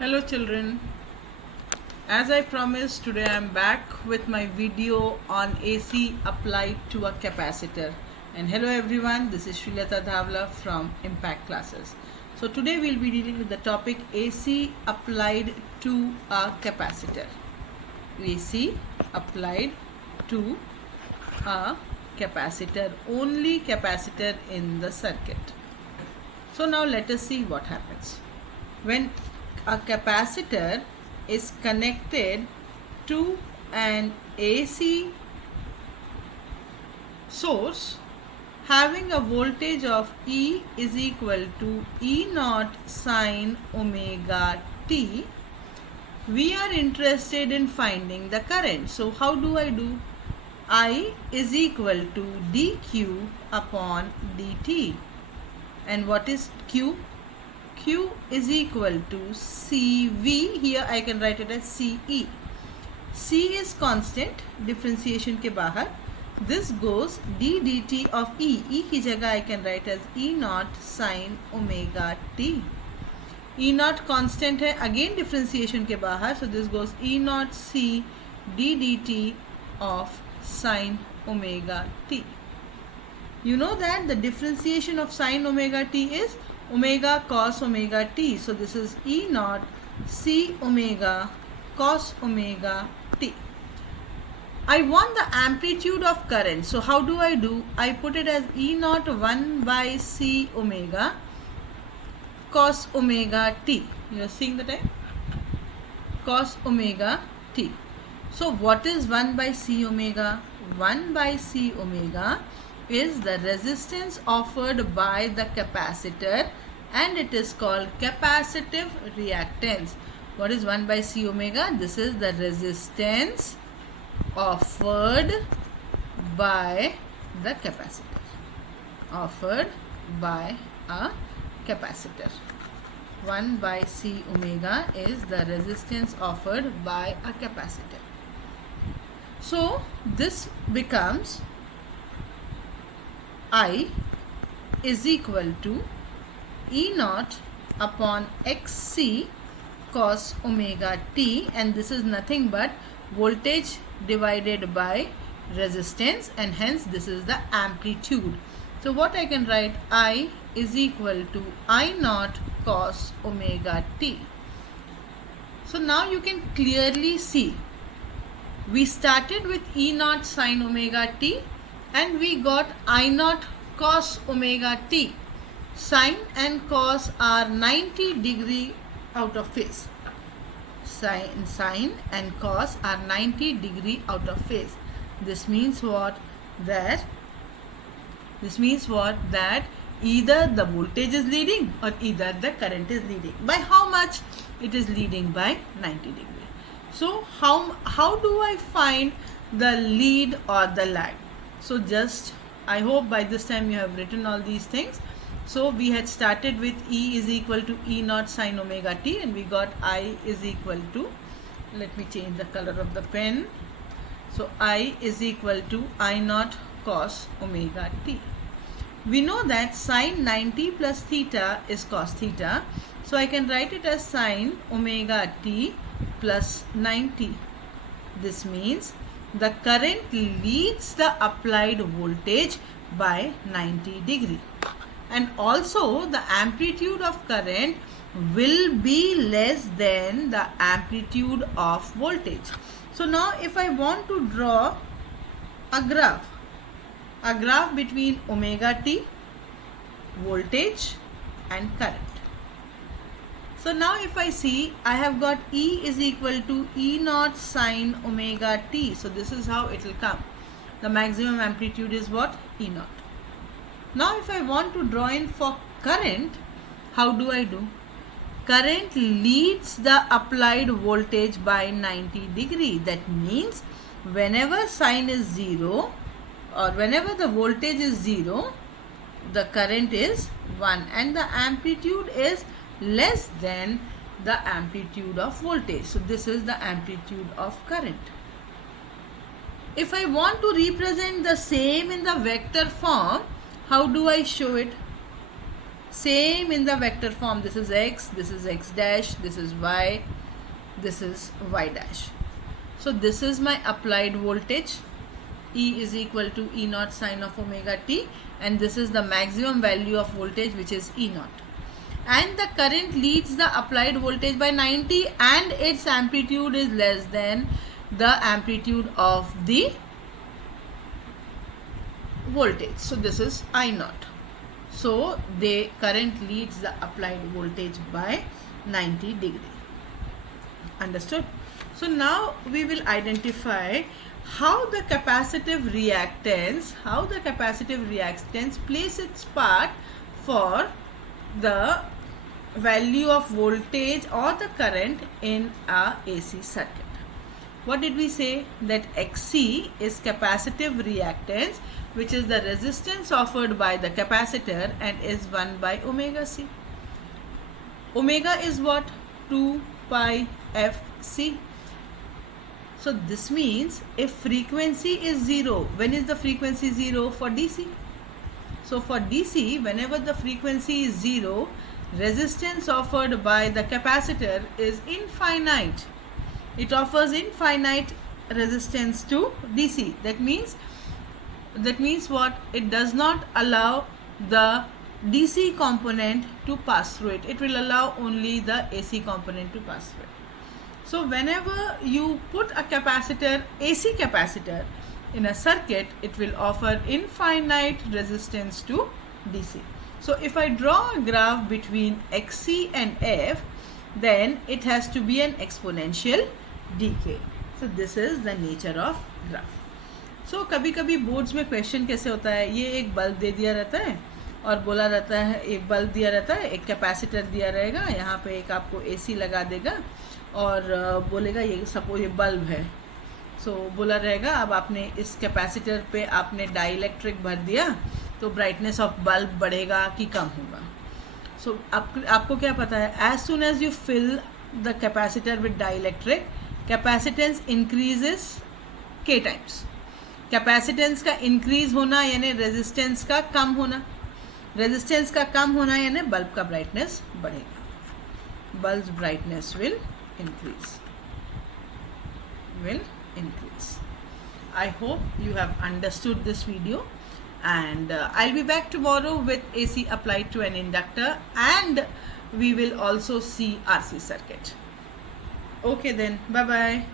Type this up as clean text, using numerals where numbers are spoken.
Hello children, as I promised, today I am back with my video on AC applied to a capacitor. And hello everyone, this is Srilata Dhavla from Impact Classes. So today we'll be dealing with the topic AC applied to a capacitor. AC applied to a capacitor, only capacitor in the circuit. So now let us see what happens. When a capacitor is connected to an AC source having a voltage of E is equal to E naught sine omega t, we are interested in finding the current. So how do I do? I is equal to dq upon dt. And what is q? Q is equal to CV. Here I can write it as CE. C is constant, differentiation के बाहर. This goes d dt of E. E की जगह I can write as E naught sine omega t. E naught constant है, again differentiation के बाहर. So this goes E naught C d dt of sine omega t. You know that the differentiation of sine omega t is omega cos omega t. So this is E naught C omega cos omega t. I want the amplitude of current. So how do? I put it as E naught 1 by C omega cos omega t. You are seeing the time? Cos omega t. So what is 1 by C omega? 1 by C omega is the resistance offered by the capacitor, and it is called capacitive reactance. What is 1 by C omega? This is the resistance offered by the capacitor. Offered by a capacitor. 1 by C omega is the resistance offered by a capacitor. So this becomes I is equal to E naught upon XC cos omega t, and this is nothing but voltage divided by resistance, and hence this is the amplitude. So what I can write? I is equal to I naught cos omega t. So now you can clearly see we started with E naught sine omega t and we got I naught cos omega t. Sine and cos are 90 degree out of phase. Sine and cos are 90 degree out of phase. This means what? That either the voltage is leading or either the current is leading. By how much? It is leading by 90 degree. So how do I find the lead or the lag? So just, I hope by this time you have written all these things. So we had started with E is equal to E naught sine omega t, and we got I is equal to, let me change the color of the pen. So I is equal to I naught cos omega t. We know that sine 90 plus theta is cos theta. So I can write it as sine omega t plus 90. This means the current leads the applied voltage by 90 degree. And also the amplitude of current will be less than the amplitude of voltage. So now if I want to draw a graph between omega t, voltage and current. So now if I see, I have got E is equal to E naught sine omega t. So this is how it will come. The maximum amplitude is what? E naught. Now if I want to draw in for current, how do? Current leads the applied voltage by 90 degree. That means whenever sine is 0 or whenever the voltage is 0, the current is 1 and the amplitude is less than the amplitude of voltage. So this is the amplitude of current. If I want to represent the same in the vector form, how do I show it? Same in the vector form. This is x, this is x dash, this is y, this is y dash. So this is my applied voltage. E is equal to E naught sine of omega t, and this is the maximum value of voltage, which is E naught. And the current leads the applied voltage by 90, and its amplitude is less than the amplitude of the voltage. So this is I naught. So the current leads the applied voltage by 90 degree. Understood? So now we will identify how the capacitive reactance plays its part for the value of voltage or the current in a AC circuit. What did we say? That Xc is capacitive reactance, which is the resistance offered by the capacitor, and is 1 by omega c. Omega is what? 2 pi fc. So this means if frequency is 0, when is the frequency 0? For DC. So for DC, whenever the frequency is 0, resistance offered by the capacitor is infinite. It offers infinite resistance to DC. That means what? It does not allow the DC component to pass through it. It will allow only the AC component to pass through it. So whenever you put a capacitor, AC capacitor, in a circuit, it will offer infinite resistance to DC. So if I draw a graph between Xc and F, then it has to be an exponential decay. So this is the nature of graph. So कभी कभी boards में question कैसे होता है, ये एक bulb दे दिया रहता है और बोला रहता है, एक बल्ब दिया रहता है, एक कैपेसिटर दिया रहेगा, यहाँ पे एक आपको एसी लगा देगा और बोलेगा ये सपोज ये बल्ब है. सो बोला रहेगा अब आपने इस कैपेसिटर पे आपने डाइलेक्ट्रिक भर दिया तो ब्राइटनेस ऑफ बल्ब बढ़ेगा कि कम होगा. सो आपको क्या पता है, as soon as you fill the capacitor with dielectric, capacitance increases K times. Capacitance का इंक्रीज होना यानी रेजिस्टेंस का कम होना, रेजिस्टेंस का कम होना यानी बल्ब का ब्राइटनेस बढ़ेगा. Bulb brightness will increase. I hope you have understood this video, and I'll be back tomorrow with AC applied to an inductor, and we will also see RC circuit. Okay then, bye bye.